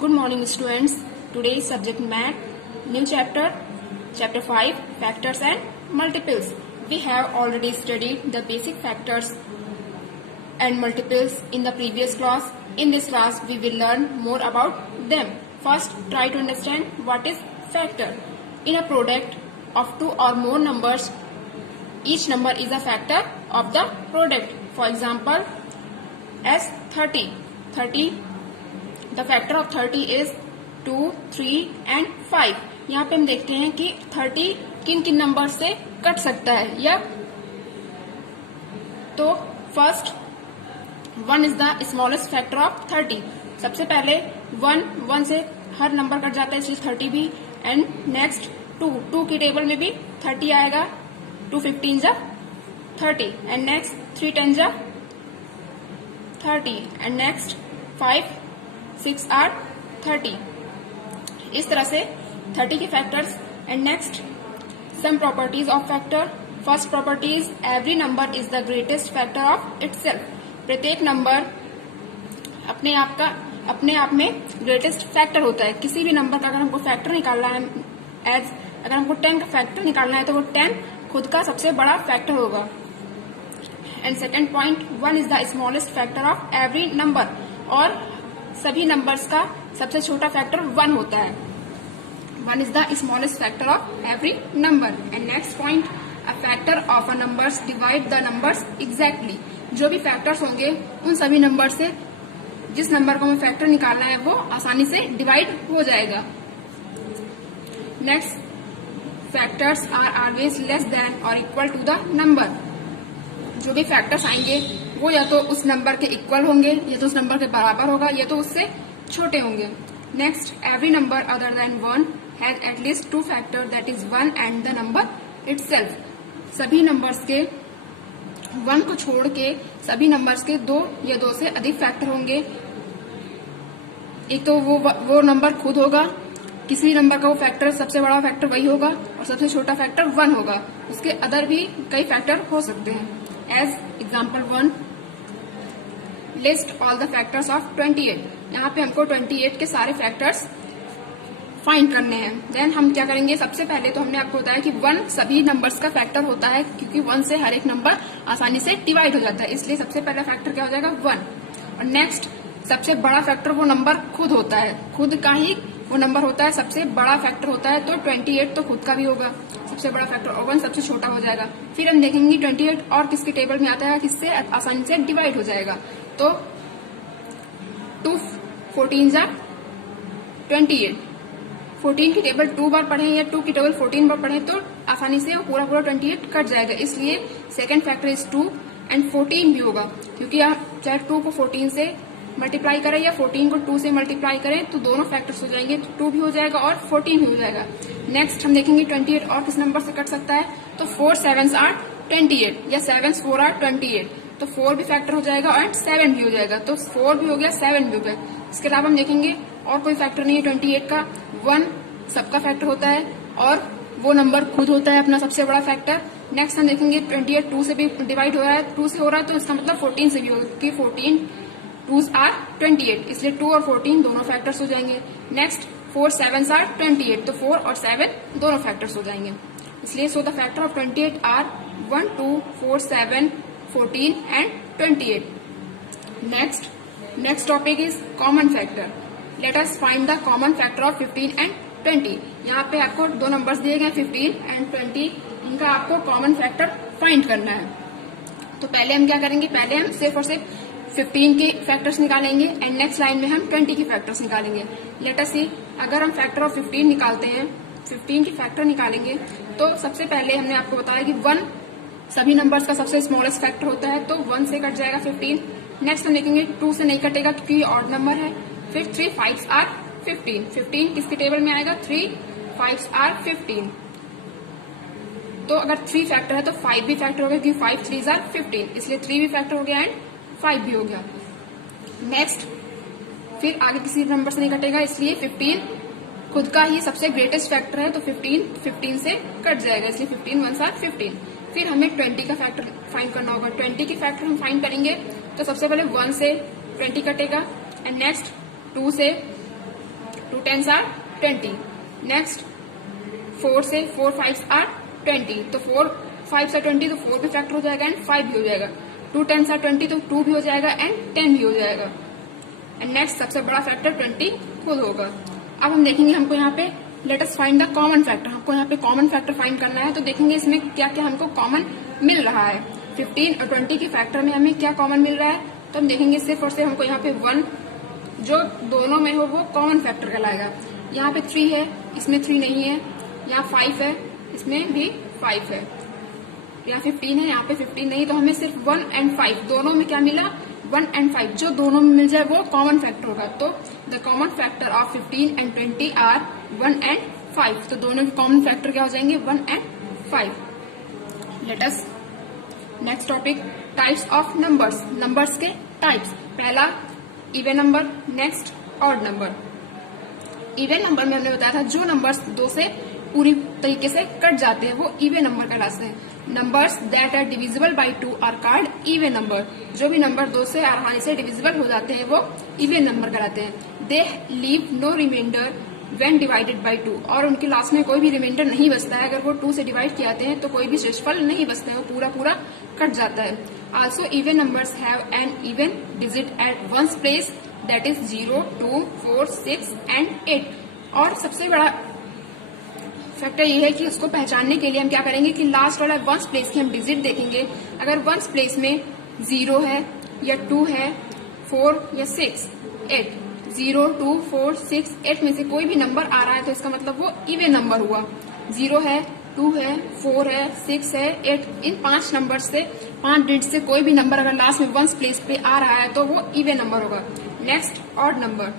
Good morning, students. Today's subject math, new chapter, chapter 5, factors and multiples. We have already studied the basic factors and multiples in the previous class. In this class, we will learn more about them. First, try to understand what is factor. In a product of two or more numbers, each number is a factor of the product. For example, as 30. The factor of 30 is 2, 3 and 5. यहाँ पे हम देखते हैं कि 30 किन किन number से cut सकता है या तो first 1 is the smallest factor of 30. सबसे पहले 1 से हर नंबर कट जाता है, इसलिए 30 भी. एंड नेक्स्ट 2 की टेबल में भी 30 आएगा. 2 15 जा 30 एंड नेक्स्ट 3 10 जा 30 एंड नेक्स्ट 5 6 आर 30. इस तरह से 30 के factors. And next some properties of factor. First property is every number is the greatest factor of itself. प्रत्येक नंबर अपने आप में ग्रेटेस्ट फैक्टर होता है. किसी भी नंबर का अगर हमको फैक्टर निकालना है अगर हमको 10 का फैक्टर निकालना है तो वो 10 खुद का सबसे बड़ा फैक्टर होगा. And second point 1 is the smallest factor of every number. और सभी नंबर्स का सबसे छोटा फैक्टर 1 होता है. 1 is the smallest factor of every number. And next point a factor of a numbers divide the numbers exactly. जो भी factors होंगे उन सभी नंबर से जिस नंबर को हमें फैक्टर निकालना है वो आसानी से डिवाइड हो जाएगा. Next factors are always less than और इक्वल टू द नंबर. जो भी फैक्टर्स आएंगे वो या तो उस नंबर के इक्वल होंगे या तो उस नंबर के बराबर होगा या तो उससे छोटे होंगे. Next every number other than 1 has at least 2 factor that is 1 and the number itself. सभी नंबर्स के 1 को छोड़ के सभी नंबर्स के 2 या 2 से अधिक फैक्टर होंगे. एक तो वो नंबर खुद होगा, किसी भी नंबर का वो फैक्टर सबसे बड़ा फैक्टर वही होगा और सबसे छोटा फैक्टर 1 होगा. उसके अदर भी कई फैक्टर हो सकते हैं. As example 1 list all the factors of 28. यहाँ पे हमको 28 के सारे फैक्टर्स फाइंड करने हैं. देन हम क्या करेंगे, सबसे पहले तो हमने आपको बताया कि 1 सभी नंबर्स का फैक्टर होता है क्योंकि 1 से हर एक नंबर आसानी से डिवाइड हो जाता है. इसलिए सबसे पहला फैक्टर क्या हो जाएगा 1. और नेक्स्ट सबसे बड़ा फैक्टर वो नंबर खुद होता है, खुद का ही वो नंबर होता है, सबसे बड़ा फैक्टर होता है. तो 28 तो खुद का भी होगा सबसे बड़ा फैक्टर और 1 सबसे छोटा हो जाएगा. फिर हम देखेंगे 28 और किसके टेबल में आता है, किससे आसानी से डिवाइड हो जाएगा. तो 2 14 जा 28. 14 की टेबल 2 बार पढ़े या 2 की टेबल 14 बार पढ़े तो आसानी से वो पूरा 28 कट जाएगा. इसलिए सेकेंड फैक्टर इज 2 एंड 14 भी होगा क्योंकि आप चाहे 2 को 14 से मल्टीप्लाई करें या 14 को 2 से मल्टीप्लाई करें तो दोनों फैक्टर्स हो जाएंगे. तो 2 भी हो जाएगा और 14 भी हो जाएगा. नेक्स्ट हम देखेंगे 28 और किस नंबर से कट सकता है. तो 4 7s आर 28 या 7s 4 आर 28. तो 4 भी फैक्टर हो जाएगा और 7 भी हो जाएगा. तो 4 भी हो गया 7 भी हो गया. इसके अलावा हम देखेंगे और कोई फैक्टर नहीं है 28 का. 1 सबका फैक्टर होता है और वो नंबर खुद होता है अपना सबसे बड़ा फैक्टर. नेक्स्ट हम देखेंगे 28 2 से भी डिवाइड हो रहा है, 2 से हो रहा है तो इसका मतलब 14 से भी होगा क्योंकि 14 2s आर 28. इसलिए 2 और 14 दोनों फैक्टर्स हो जाएंगे. Next 4 7s are 28. तो 4 और 7 दोनों फैक्टर्स हो जाएंगे. इसलिए so the factor of 28 are 1 2 4 7 14 and 28. Next topic is common factor. Let us find the common factor of 15 and 20. यहाँ पे आपको 2 नंबर्स दिए गए 15 एंड 20. इनका आपको कॉमन फैक्टर फाइंड करना है. तो पहले हम क्या करेंगे, पहले हम सिर्फ और सिर्फ 15 के फैक्टर्स निकालेंगे एंड नेक्स्ट लाइन में हम 20 के फैक्टर्स निकालेंगे. लेट अस सी, अगर हम फैक्टर ऑफ 15 निकालते हैं, 15 के फैक्टर निकालेंगे तो सबसे पहले हमने आपको बताया कि 1 सभी नंबर्स का सबसे स्मॉलेस्ट फैक्टर होता है तो 1 से कट जाएगा 15. नेक्स्ट हम देखेंगे 2 से नहीं कटेगा क्योंकि ये ऑड नंबर है. फिर 3 5s आर 15. 15 किसके टेबल में आएगा, 3 5s आर 15. तो अगर 3 फैक्टर है तो 5 भी फैक्टर हो गया क्योंकि 5 3s आर 15. इसलिए 3 भी फैक्टर हो गया एंड 5 भी हो गया. नेक्स्ट फिर आगे किसी नंबर से नहीं कटेगा इसलिए 15 खुद का ही सबसे ग्रेटेस्ट फैक्टर है तो 15 से कट जाएगा इसलिए 15 1s आर 15. फिर हमें 20 का फैक्टर फाइंड करना होगा. 20 के फैक्टर हम फाइंड करेंगे तो सबसे पहले 1 से 20 कटेगा एंड नेक्स्ट 2 से 2 10s are 20. Next 4 से 4 5s are 20, तो 4 5 are 20, तो 4 भी फैक्टर हो जाएगा एंड 5 भी हो जाएगा. 2 10s are 20, तो 2 भी हो जाएगा एंड 10 भी हो जाएगा. एंड नेक्स्ट सबसे बड़ा फैक्टर 20 खुद होगा. अब हम देखेंगे हमको यहाँ पे late us find the common factor. हमको यहाँ पे कॉमन फैक्टर फाइंड करना है, तो देखेंगे इसमें क्या क्या हमको कॉमन मिल रहा है. 15 और 20 के फैक्टर में हमें क्या कॉमन मिल रहा है, तो हम देखेंगे सिर्फ और सिर्फ हमको यहाँ पे 1 जो दोनों में हो वो कॉमन फैक्टर कहलाएगा. यहाँ पे 3 है, इसमें 3 नहीं है. यहाँ 5 है, इसमें भी 5 है. यहाँ 15 है, यहाँ पे 15 नहीं, तो हमें सिर्फ 1 एंड 5 दोनों में क्या मिला, 1 एंड 5 जो दोनों में मिल जाए वो कॉमन फैक्टर होगा. तो the common factor of 15 and 20 are 1 and 5. तो दोनों के कॉमन फैक्टर क्या हो जाएंगे, 1 and 5. Let us next topic, types of numbers. Numbers के टाइप्स. पहला even number, next odd number. Even number में हमने बताया था जो नंबर्स 2 से पूरी तरीके से कट जाते हैं वो इवन नंबर कहलाते हैं. Numbers that are divisible by 2 are called even number. जो भी नंबर 2 से आसानी से डिविजिबल हो जाते हैं वो इवन नंबर कहलाते हैं. They leave no remainder when divided by 2. और उनके लास्ट में कोई भी रिमाइंडर नहीं बचता है. अगर वो 2 से डिवाइड किए जाते हैं तो कोई भी शेषफल नहीं बचता है, वो पूरा पूरा कट जाता है. Also even numbers have an even digit at ones place, that is 0, 2, 4, 6 and 8. और सबसे बड़ा फैक्टर ये है कि उसको पहचानने के लिए हम क्या करेंगे कि लास्ट वाला वंस प्लेस की हम डिजिट देखेंगे. अगर वंस प्लेस में 0 है या 2 है, 4 या 6, 8, 0, 2, 4, 6, 8 में से कोई भी नंबर आ रहा है तो इसका मतलब वो इवन नंबर हुआ. 0 है, 2 है, 4 है, 6 है, 8, इन 5 नंबर से 5 डिजिट से कोई भी नंबर अगर लास्ट में वंस प्लेस पे आ रहा है तो वो इवन नंबर होगा. Next odd number.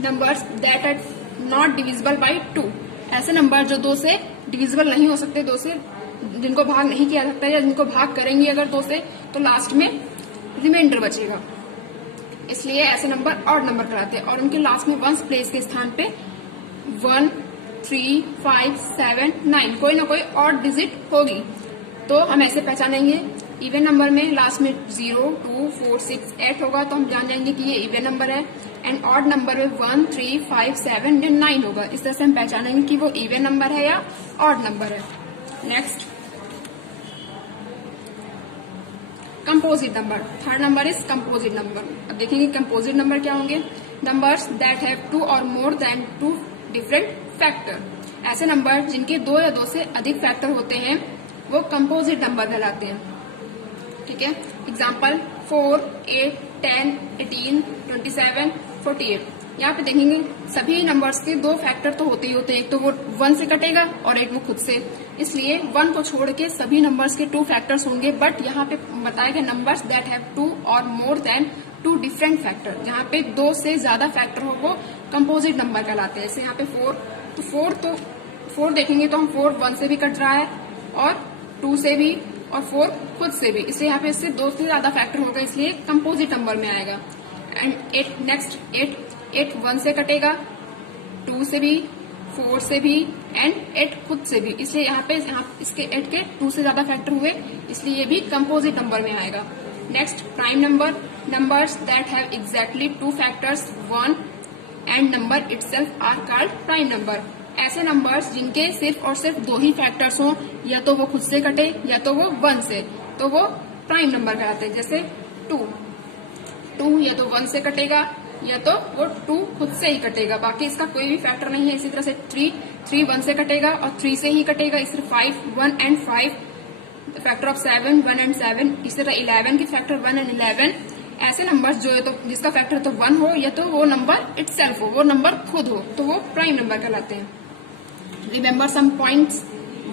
Numbers that are not divisible by 2. ऐसे नंबर जो 2 से डिविजिबल नहीं हो सकते, 2 से जिनको भाग नहीं किया सकता या जिनको भाग करेंगे अगर 2 से तो लास्ट में रिमाइंडर बचेगा, इसलिए ऐसे नंबर ऑड नंबर कहलाते हैं. और उनके लास्ट में वंस प्लेस के स्थान पे 1, 3, 5, 7, 9 कोई ना कोई ऑड डिजिट होगी. तो हम ऐसे पहचानेंगे. इवन नंबर में लास्ट में 0, 2, 4, 6, 8 होगा तो हम जान जाएंगे कि ये इवन नंबर है. एंड ऑड नंबर में 1, 3, 5, 7 या 9 होगा. इस तरह से हम पहचानेंगे कि वो इवन नंबर है या ऑड नंबर है. Next composite number. Third number is composite number. अब देखेंगे कंपोजिट नंबर क्या होंगे. नंबर्स दैट हैव 2 और मोर देन 2 डिफरेंट फैक्टर. ऐसे नंबर जिनके 2 या 2 से अधिक फैक्टर होते हैं वो कंपोजिट नंबर कहलाते हैं. ठीक है. एग्जाम्पल 4, 8, 10, 18, 27, 48. यहाँ पे देखेंगे सभी नंबर्स के 2 फैक्टर तो होते ही होते हैं. एक तो वो 1 से कटेगा और एक वो खुद से. इसलिए 1 को छोड़ के सभी नंबर्स के 2 फैक्टर्स होंगे. बट यहाँ पे बताए गए नंबर्स दैट हैव 2 और मोर देन 2 डिफरेंट फैक्टर, जहाँ पे 2 से ज्यादा फैक्टर हो वो कंपोजिट नंबर कहलाते हैं. जैसे यहाँ पे 4 देखेंगे तो हम 4 1 से भी कट रहा है और 2 से भी और 4 खुद से भी. इसलिए यहाँ पे इससे 2 से ज्यादा फैक्टर होगा, इसलिए कंपोजिट नंबर में आएगा. एंड 8 नेक्स्ट 8 1 से कटेगा, 2 से भी, 4 से भी एंड 8 खुद से भी. इसलिए यहाँ पे इसके 8 के 2 से ज्यादा फैक्टर हुए, इसलिए ये भी कंपोजिट नंबर में आएगा. Next prime number. Numbers that have exactly 2 factors 1 and number itself are called prime number. ऐसे नंबर्स जिनके सिर्फ और सिर्फ 2 ही फैक्टर्स हों, या तो वो खुद से कटे या तो वो 1 से, तो वो प्राइम नंबर कहलाते हैं. जैसे 2 या तो 1 से कटेगा या तो वो 2 खुद से ही कटेगा, बाकी इसका कोई भी फैक्टर नहीं है. इसी तरह से 3 1 से कटेगा और 3 से ही कटेगा. इस तरह 5 1 एंड 5 फैक्टर ऑफ 7 1 एंड 7. इसी तरह 11 के फैक्टर 1 एंड 11. ऐसे नंबर्स जो है तो जिसका फैक्टर तो 1 हो या तो वो नंबर इटसेल्फ हो, वो नंबर खुद हो, तो वो प्राइम नंबर कहलाते हैं. Remember some points.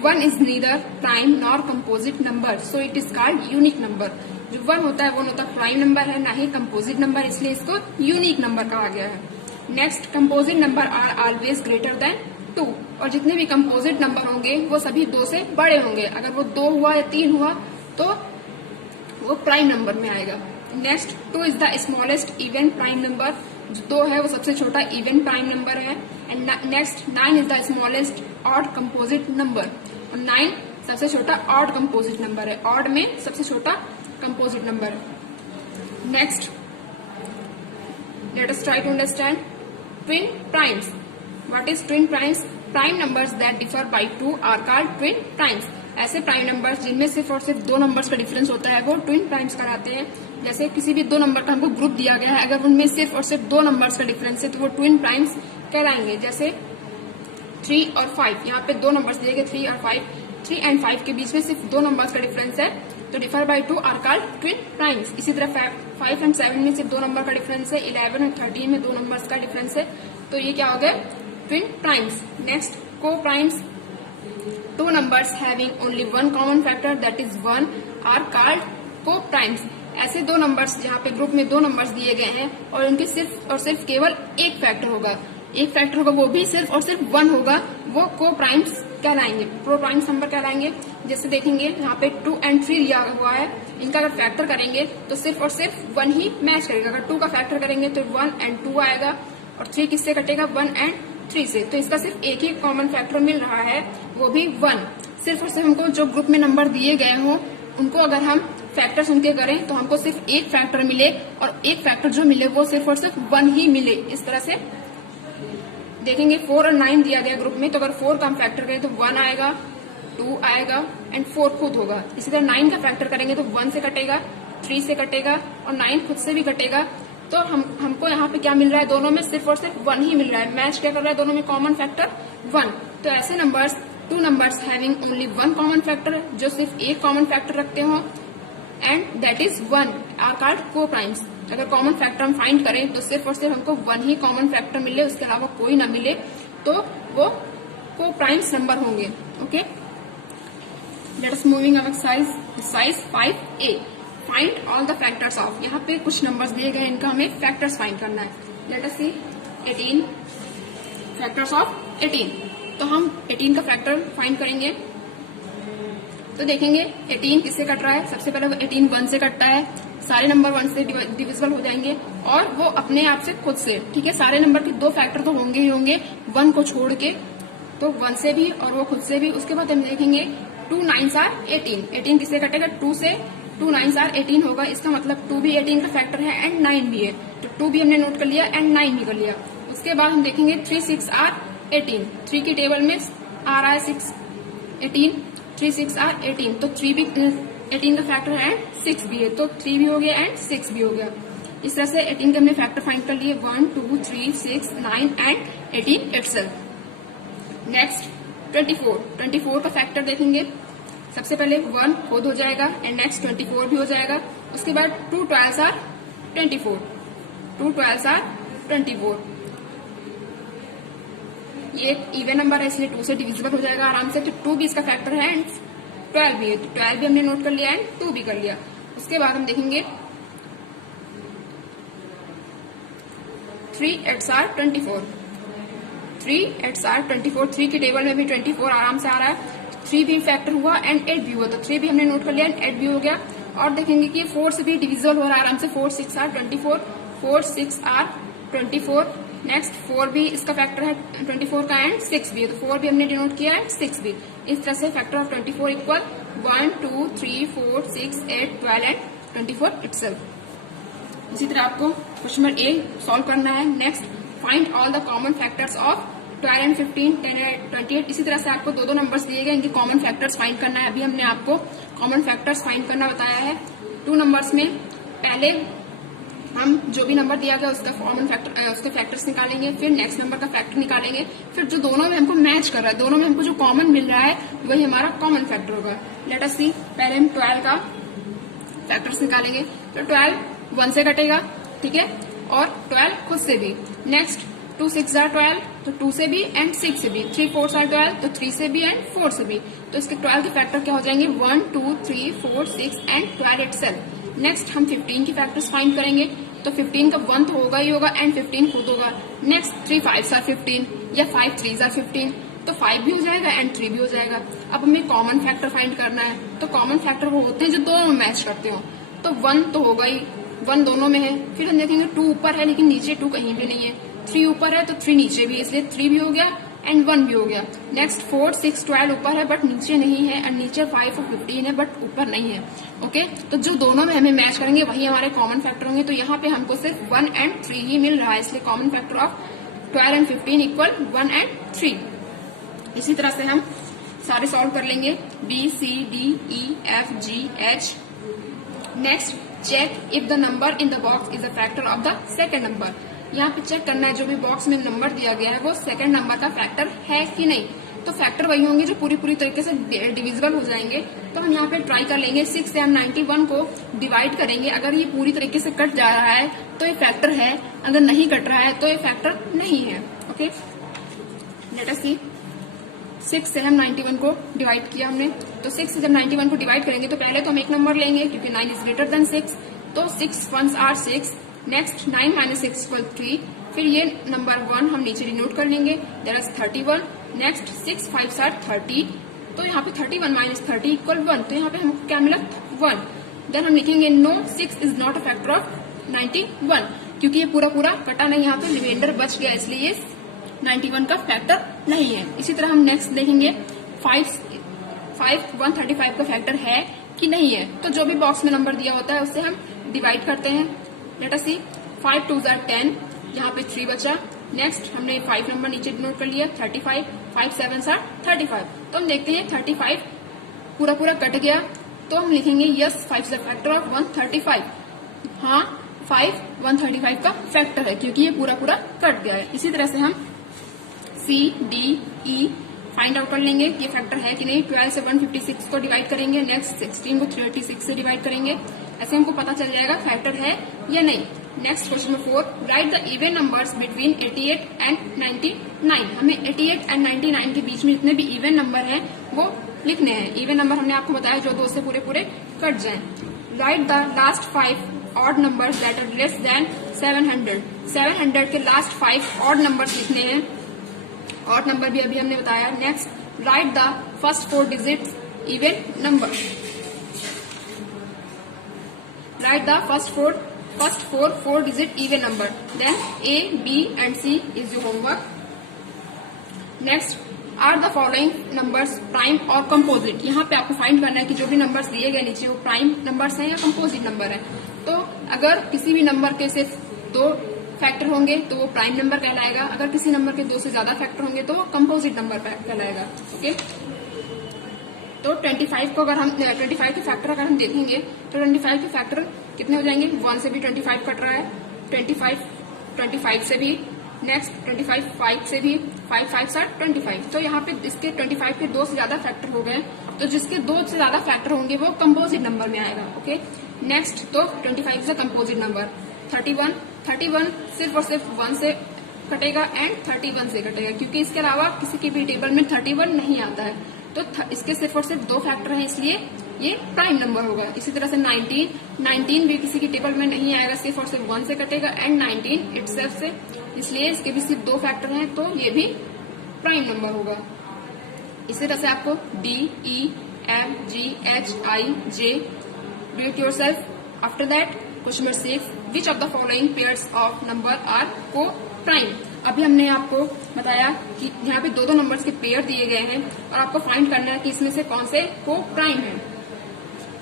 1 is neither prime nor composite number, so it is called unique number. जो 1 होता है वो न तो प्राइम नंबर है ना ही कंपोजिट नंबर, इसलिए इसको यूनिक नंबर कहा गया है. Next composite number are always greater than 2. और जितने भी कंपोजिट नंबर होंगे वो सभी 2 से बड़े होंगे. अगर वो 2 हुआ या 3 हुआ तो वो प्राइम नंबर में आएगा. Next 2 is the smallest even prime number. जो 2 है वो सबसे छोटा इवन प्राइम नंबर है. And next 9 is the smallest odd composite number. और 9 सबसे छोटा ऑड कंपोजिट नंबर है. ऑड में सबसे छोटा कंपोजिट नंबर है. Next let us try to understand twin primes. What is twin primes? Prime numbers that differ by 2 are called twin primes. ऐसे prime numbers जिनमें सिर्फ और सिर्फ 2 नंबर्स का डिफरेंस होता है वो ट्विन प्राइम्स कहलाते हैं। जैसे किसी भी 2 नंबर का हमको ग्रुप दिया गया है, अगर उनमें सिर्फ और सिर्फ 2 नंबर्स का डिफरेंस है तो वो ट्विन प्राइम्स कहलाएंगे। जैसे 3 और 5, यहाँ पे 2 नंबर्स दिए गए 3 और 5, 3 एंड 5 के बीच में सिर्फ 2 नंबर्स का डिफरेंस है तो differ by 2 are called twin primes. इसी तरह 5 एंड 7 में सिर्फ 2 नंबर का डिफरेंस है, 11 और 13 में 2 नंबर्स का डिफरेंस है तो ये क्या हो गया? Twin primes. नेक्स्ट को primes, 2 numbers having only one common factor that is 1 are called co-primes. ऐसे 2 नंबर्स जहाँ पे ग्रुप में 2 नंबर्स दिए गए हैं और उनके सिर्फ और सिर्फ केवल एक फैक्टर होगा, वो भी सिर्फ और सिर्फ 1 होगा, वो को-प्राइम्स कहलाएंगे, प्रो-प्राइम्स नंबर कहलाएंगे। जैसे देखेंगे यहाँ पे 2 एंड 3 दिया हुआ है, इनका अगर फैक्टर करेंगे तो सिर्फ और सिर्फ 1 ही मैच करेगा। अगर 2 का फैक्टर करेंगे तो 1 एंड 2 आएगा और 3 किससे कटेगा? 1 एंड 3 से। तो इसका सिर्फ एक ही कॉमन फैक्टर मिल रहा है, वो भी 1। सिर्फ और सिर्फ हमको जो ग्रुप में नंबर दिए गए हों उनको अगर हम फैक्टर्स उनके करें तो हमको सिर्फ एक फैक्टर मिले और एक फैक्टर जो मिले वो सिर्फ और सिर्फ 1 ही मिले। इस तरह से देखेंगे 4 और 9 दिया गया ग्रुप में, तो अगर 4 का हम फैक्टर करें तो 1 आएगा, 2 आएगा एंड 4 खुद होगा। इसी तरह 9 का फैक्टर करेंगे तो 1 से कटेगा, 3 से कटेगा और 9 खुद से भी कटेगा। तो हमको यहाँ पे क्या मिल रहा है? दोनों में सिर्फ और सिर्फ 1 ही मिल रहा है। मैच क्या कर रहा है? दोनों में कॉमन फैक्टर 1। तो ऐसे numbers, 2 numbers having only 1 common factor, जो सिर्फ एक कॉमन फैक्टर रखते हो and that is 1 are called coprimes. अगर कॉमन फैक्टर हम फाइंड करें तो सिर्फ और सिर्फ हमको 1 ही कॉमन फैक्टर मिले, उसके अलावा कोई ना मिले तो वो को प्राइम्स नंबर होंगे। Okay, let us moving exercise 5A। Find all the factors of, यहाँ पे कुछ नंबर्स दिए गए, इनका हमें फैक्टर्स फाइंड करना है। Let us see 18 factors of 18। तो हम 18 का फैक्टर फाइंड करेंगे तो देखेंगे 18 किससे कट रहा है? सबसे पहले 18 1 से कटता है, सारे नंबर 1 से डिविजिबल हो जाएंगे और वो अपने आप से खुद से। ठीक है, सारे नंबर के 2 फैक्टर तो होंगे ही होंगे 1 को छोड़ के, तो 1 से भी और वो खुद से भी। उसके बाद हम देखेंगे 2 9s आर 18। 18 किससे कटेगा? 2 से। 2 9s आर 18 होगा, इसका मतलब 2 भी 18 का फैक्टर है एंड 9 भी है, तो 2 भी हमने नोट कर लिया एंड 9 भी कर लिया। उसके बाद हम देखेंगे 3 6 आर 18। 3 की टेबल में आ रहा है 6 18, 3 6 आर 18, तो 3 भी 18 का फैक्टर है एंड 6 भी है, तो 3 भी हो गया एंड 6 भी हो गया। इस तरह से 18 के हमने फैक्टर फाइंड कर लिए 1 2 3 6 9 एंड 18 इटसेल्फ। नेक्स्ट 24 का फैक्टर देखेंगे। सबसे पहले 1 खुद हो जाएगा एंड नेक्स्ट 24 भी हो जाएगा। उसके बाद 2 12s आर 24, 2 12s आर 24। ये इवन नंबर है इसलिए 2 से डिविजिबल हो जाएगा आराम से, तो 2 भी इसका फैक्टर है एंड 12 भी है, तो 12 भी हमने नोट कर लिया एंड 2 भी कर लिया। उसके बाद हम देखेंगे 3 8s आर 24, 3 8s आर 24। 3 की टेबल में भी 24 आराम से आ रहा है, 3 भी फैक्टर हुआ एंड 8 भी हुआ, तो 3 भी हमने नोट कर लिया एंड 8 भी हो गया। और देखेंगे कि 4 से भी डिविजिबल हो रहा है आराम से, 4 6 आर 24, 4 6 आर 24। नेक्स्ट 4 भी इसका फैक्टर है 24 का एंड 6 भी है, तो 4 भी हमने डिनोट किया एंड 6 भी। इस तरह से factor of 24 equal 1 2 3 4 6 8 12 and 24 itself. इसी तरह आपको क्वेश्चन नंबर ए सॉल्व करना है। Next find all the common factors of 12 and 15 10 and 28। इसी तरह से आपको 2 नंबर्स दिए गए, इनके कॉमन फैक्टर्स फाइंड करना है। अभी हमने आपको कॉमन फैक्टर्स फाइंड करना बताया है। 2 नंबर्स में पहले हम जो भी नंबर दिया गया उसका कॉमन फैक्टर, उसके फैक्टर्स निकालेंगे, फिर नेक्स्ट नंबर का फैक्टर निकालेंगे, फिर जो दोनों में हमको मैच कर रहा है, दोनों में हमको जो कॉमन मिल रहा है वही हमारा कॉमन फैक्टर होगा। लेट अस सी, पहले हम 12 का फैक्टर्स निकालेंगे, तो 12 1 से कटेगा, ठीक है, और 12 खुद से भी। नेक्स्ट 2 6 आर 12, तो 2 से भी एंड 6 से भी। 3 4 आर 12, तो 3 से भी एंड 4 से भी। तो इसके 12 के फैक्टर क्या हो जाएंगे? 1 2 3 4 6 एंड 12 इटसेल्फ। नेक्स्ट हम 15 की फैक्टर्स फाइंड करेंगे, तो 15 का 1 तो होगा ही होगा एंड 15 खुद होगा। नेक्स्ट 3 5 आर 15 या 5 3 आर 15, तो 5 भी हो जाएगा एंड 3 भी हो जाएगा। अब हमें कॉमन फैक्टर फाइंड करना है, तो कॉमन फैक्टर वो होते हैं जो दोनों में मैच करते हो। तो 1 तो होगा ही, 1 दोनों में है। फिर हम देखेंगे 2 ऊपर है लेकिन नीचे 2 कहीं भी नहीं है। 3 ऊपर है तो 3 नीचे भी है, इसलिए 3 भी हो गया एंड 1 भी हो गया। नेक्स्ट 4 6 12 ऊपर है बट नीचे नहीं है, एंड नीचे 5 और 15 है बट ऊपर नहीं है। ओके, तो जो दोनों में हमें मैच करेंगे वही हमारे कॉमन फैक्टर होंगे। तो यहाँ पे हमको सिर्फ 1 एंड 3 ही मिल रहा है, इसलिए common factor of 12 and 15 equal 1 and 3। इसी तरह से हम सारे सॉल्व कर लेंगे B C D E F G H. Next, check if the number in the box is a factor of the second number. यहाँ पे चेक करना है जो भी बॉक्स में नंबर दिया गया है वो सेकेंड नंबर का फैक्टर है कि नहीं। तो फैक्टर वही होंगे जो पूरी तरीके से डिविजिबल हो जाएंगे। तो हम यहाँ पे ट्राई कर लेंगे 6 से हम 91 को डिवाइड करेंगे। अगर ये पूरी तरीके से कट जा रहा है तो ये फैक्टर है, अगर नहीं कट रहा है तो ये फैक्टर नहीं है। ओके, लेट अस सी। 6 से हम 91 को डिवाइड किया हमने, तो 6 से जब 91 को डिवाइड करेंगे तो पहले तो हम एक नंबर लेंगे क्योंकि 9 इज ग्रेटर देन 6, तो 6 1s are 6। Next 9 minus 6 equal 3। फिर ये नंबर 1 हम नीचे डिनोट कर लेंगे, that is 31। Next 6 5s are 30, तो यहाँ पे 31 माइनस 30 इक्वल 1, तो यहाँ पे हमको क्या मिला 1। देन हम लिखेंगे no 6 is not a factor of 91, क्योंकि ये पूरा कटा नहीं, यहाँ पे रिमाइंडर बच गया इसलिए 91 का फैक्टर नहीं है। इसी तरह हम नेक्स्ट देखेंगे 135 का फैक्टर है कि नहीं है। तो जो भी बॉक्स में नंबर दिया होता है उससे हम डिवाइड करते हैं। Late us C, 5 2s are 10, यहाँ पे 3 बचा। नेक्स्ट हमने 5 नंबर नीचे नोट कर लिया 35, 5 7s आर 35। तो हम देखते हैं 35 पूरा कट गया, तो हम लिखेंगे yes 5 is the factor of 135। हाँ, 5 135 का फैक्टर है क्योंकि ये पूरा कट गया है। इसी तरह से हम C D E find out कर लेंगे ये फैक्टर है कि नहीं। 12 से 156 को डिवाइड करेंगे, नेक्स्ट 16 को 36 से डिवाइड करेंगे, ऐसे हमको पता चल जाएगा फैक्टर है या नहीं। Next question number 4, right the even numbers between 88 and 99। हमें 88 एंड 99 के बीच में जितने भी इवन नंबर हैं वो लिखने हैं। इवन नंबर हमने आपको बताया जो 2 से पूरे कट जाएं। Write the last 5 odd numbers that are less than 700। 700 के लास्ट 5 ऑड नंबर्स लिखने हैं, ऑड नंबर भी अभी हमने बताया। Next, write the first 4 digits even number. Write the first four digit even number, then A, B and C is your homework. नेक्स्ट, are the following numbers prime और composite. यहाँ पे आपको फाइंड करना है कि जो भी नंबर्स दिए गए नीचे वो प्राइम नंबर्स हैं या कंपोजिट नंबर है। तो अगर किसी भी नंबर के सिर्फ 2 फैक्टर होंगे तो वो प्राइम नंबर कहलाएगा, अगर किसी नंबर के 2 से ज्यादा फैक्टर होंगे तो वो कंपोजिट नंबर कहलाएगा। ओके, तो 25 को अगर हम 25 के फैक्टर अगर हम देखेंगे तो 25 के फैक्टर कितने हो जाएंगे। 1 से भी 25 कट रहा है, 25 से भी, नेक्स्ट 25 5 से भी, 5 5s आर 25। तो यहाँ पे इसके 25 के 2 से ज्यादा फैक्टर हो गए, तो जिसके 2 से ज्यादा फैक्टर होंगे वो कंपोजिट नंबर में आएगा। ओके, नेक्स्ट, तो 25 इज अ कंपोजिट नंबर। 31 सिर्फ और सिर्फ 1 से कटेगा एंड 31 से कटेगा, क्योंकि इसके अलावा किसी की भी टेबल में 31 नहीं आता है। तो इसके सिर्फ और सिर्फ 2 फैक्टर हैं, इसलिए ये प्राइम नंबर होगा। इसी तरह से 19 भी किसी की टेबल में नहीं आएगा, सिर्फ और सिर्फ 1 से कटेगा एंड 19 इटसेल्फ से, इसलिए इसके भी सिर्फ 2 फैक्टर हैं, तो ये भी प्राइम नंबर होगा। इसी तरह से आपको D, E, F, G, H, I, J do it yourself. After that question number 6, which of the following pairs of number are coprime. अभी हमने आपको बताया कि यहाँ पे 2 नंबर्स के पेयर दिए गए हैं और आपको फाइंड करना है कि इसमें से कौन से को प्राइम है।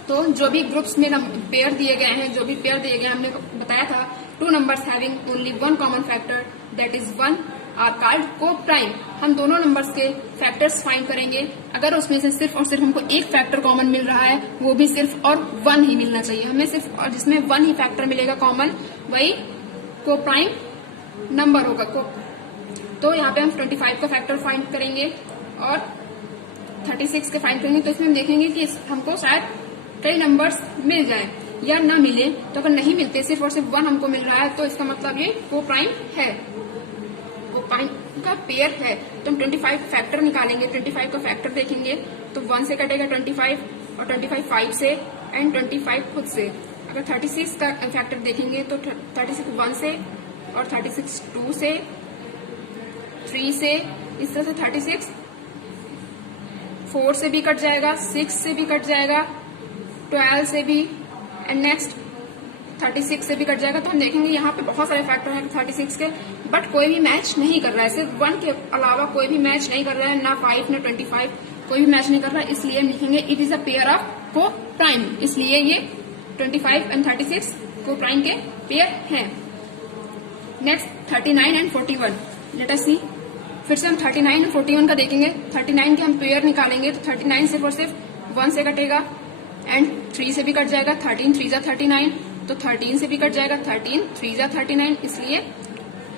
तो जो भी ग्रुप्स में पेयर दिए गए हैं, जो भी पेयर दिए गए हमने बताया था 2 numbers having only 1 common factor that is 1 are called coprime. हम दोनों नंबर्स के फैक्टर्स फाइंड करेंगे, अगर उसमें से सिर्फ और सिर्फ हमको एक फैक्टर कॉमन मिल रहा है वो भी सिर्फ और 1 ही मिलना चाहिए हमें, सिर्फ और जिसमें 1 ही फैक्टर मिलेगा कॉमन वही को प्राइम नंबर होगा। तो यहाँ पे हम 25 का फैक्टर फाइंड करेंगे और 36 के फाइंड करेंगे, तो इसमें हम देखेंगे कि हमको शायद कई नंबर्स मिल जाएं या ना मिले। तो अगर नहीं मिलते, सिर्फ और सिर्फ 1 हमको मिल रहा है, तो इसका मतलब ये को प्राइम है, को प्राइम का पेयर है। तो हम 25 फैक्टर निकालेंगे, 25 का फैक्टर देखेंगे तो 1 से कटेगा 25 और 25 5 से एंड 25 खुद से। अगर 36 का फैक्टर देखेंगे तो 36 1 से और 36 2 से, 3 से, इस तरह से 36 4 से भी कट जाएगा, 6 से भी कट जाएगा, 12 से भी एंड नेक्स्ट 36 से भी कट जाएगा। तो हम देखेंगे यहाँ पे बहुत सारे फैक्टर हैं 36 के, बट कोई भी मैच नहीं कर रहा है, सिर्फ 1 के अलावा कोई भी मैच नहीं कर रहा है, ना 5 ना 25 कोई भी मैच नहीं कर रहा है, इसलिए हम लिखेंगे it is a pair of को प्राइम। इसलिए ये 25 एंड 36 को प्राइम के पेयर हैं। नेक्स्ट 39 एंड 41, लेट अस सी। फिर से हम 39 एंड 41 का देखेंगे। 39 के हम पेयर निकालेंगे तो 39 सिर्फ और सिर्फ 1 से कटेगा एंड 3 से भी कट जाएगा। 13 3 जा 39, तो 13 से भी कट जाएगा। 13 3 जा 39, इसलिए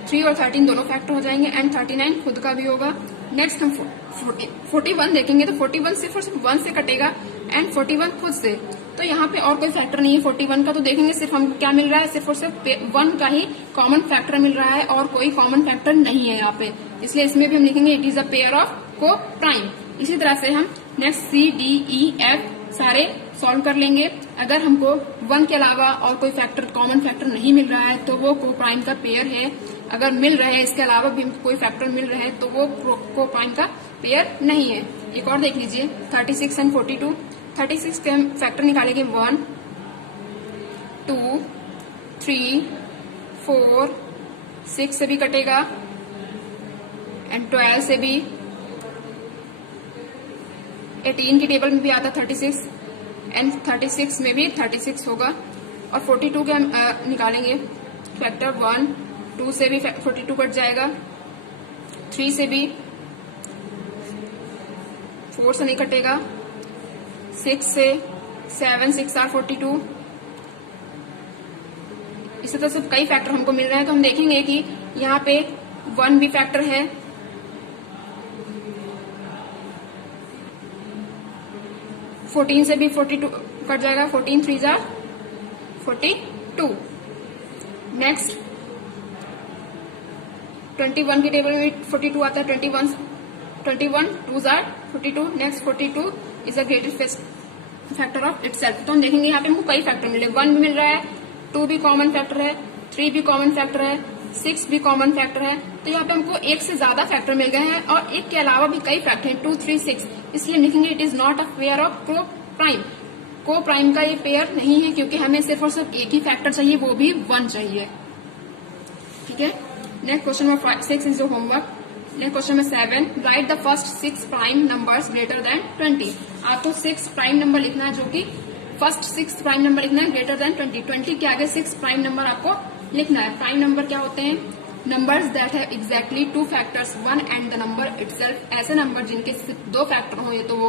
3 और 13 दोनों फैक्टर हो जाएंगे एंड 39 खुद का भी होगा। नेक्स्ट हम 41 देखेंगे तो 41 सिर्फ और सिर्फ 1 से कटेगा एंड 41 खुद से, तो यहाँ पे और कोई फैक्टर नहीं है 41 का। तो देखेंगे सिर्फ हम क्या मिल रहा है, सिर्फ और सिर्फ 1 का ही कॉमन फैक्टर मिल रहा है और कोई कॉमन फैक्टर नहीं है यहाँ पे, इसलिए इसमें भी हम लिखेंगे it is a pair of coprime. इसी तरह से हम next C D E F सारे सॉल्व कर लेंगे। अगर हमको 1 के अलावा और कोई फैक्टर कॉमन फैक्टर नहीं मिल रहा है तो वो को प्राइम का पेयर है। अगर मिल रहे हैं इसके अलावा भी हमको कोई फैक्टर मिल रहे हैं तो वो को प्राइम का पेयर नहीं है। एक और देख लीजिए 36 एंड 42। 36 के हम फैक्टर निकालेंगे 1 2 3 4, 6 से भी कटेगा एंड 12 से भी, 18 की टेबल में भी आता 36 एंड 36 में भी 36 होगा। और 42 के हम निकालेंगे फैक्टर 1 2 से भी 42 कट जाएगा, 3 से भी, 4 से नहीं कटेगा, 6 से, 7 6 आर 42। इसी तरह से कई फैक्टर हमको मिल रहे हैं तो हम देखेंगे कि यहाँ पे 1 भी फैक्टर है, 14 से भी 42 कट जाएगा, 14 3 जा 42। नेक्स्ट 21 की टेबल में 42 आता है, 21 2 जा 42। Next 42 is a greatest factor of itself. तो हम देखेंगे यहाँ पे हमको कई फैक्टर मिले, 1 भी मिल रहा है, 2 भी कॉमन फैक्टर है, 3 भी कॉमन फैक्टर है, 6 भी कॉमन फैक्टर है। तो यहाँ पे हमको एक से ज्यादा फैक्टर मिल गए हैं और एक के अलावा भी कई फैक्टर हैं 2 3 6, इसलिए लिखेंगे it is not a pair of को प्राइम। को प्राइम का ये पेयर नहीं है क्योंकि हमें सिर्फ और सिर्फ एक ही फैक्टर चाहिए, वो भी 1 चाहिए। ठीक है। Next question number 6 is your homework. Next question number 7, right the first 6 prime numbers greater than 20। आपको 6 प्राइम नंबर लिखना है, जो कि फर्स्ट 6 प्राइम नंबर लिखना है ग्रेटर देन 20। 20 के आगे 6 प्राइम नंबर आपको लिखना है। प्राइम नंबर क्या होते हैं? Numbers that have exactly 2 factors 1 and the number itself. ऐसे नंबर जिनके सिर्फ 2 फैक्टर हो, ये तो वो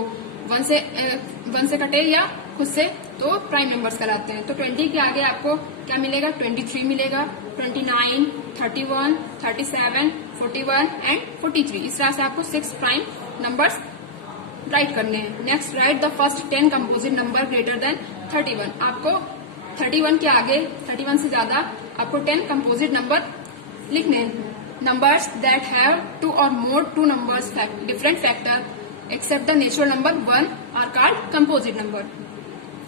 1 से कटे या खुद से, तो प्राइम नंबर्स कहलाते हैं। तो 20 के आगे आपको क्या मिलेगा? 23 मिलेगा, 29, 31, 37, 41 एंड 43। इस तरह से आपको 6 प्राइम नंबर्स राइट करने हैं। Next, write the first 10 composite number greater than 31। आपको 31 के आगे, 31 से ज्यादा आपको 10 कंपोजिट नंबर लिखने हैं। नंबर्स दैट हैव 2 और more 2 numbers different factor except the natural number 1 are called composite number.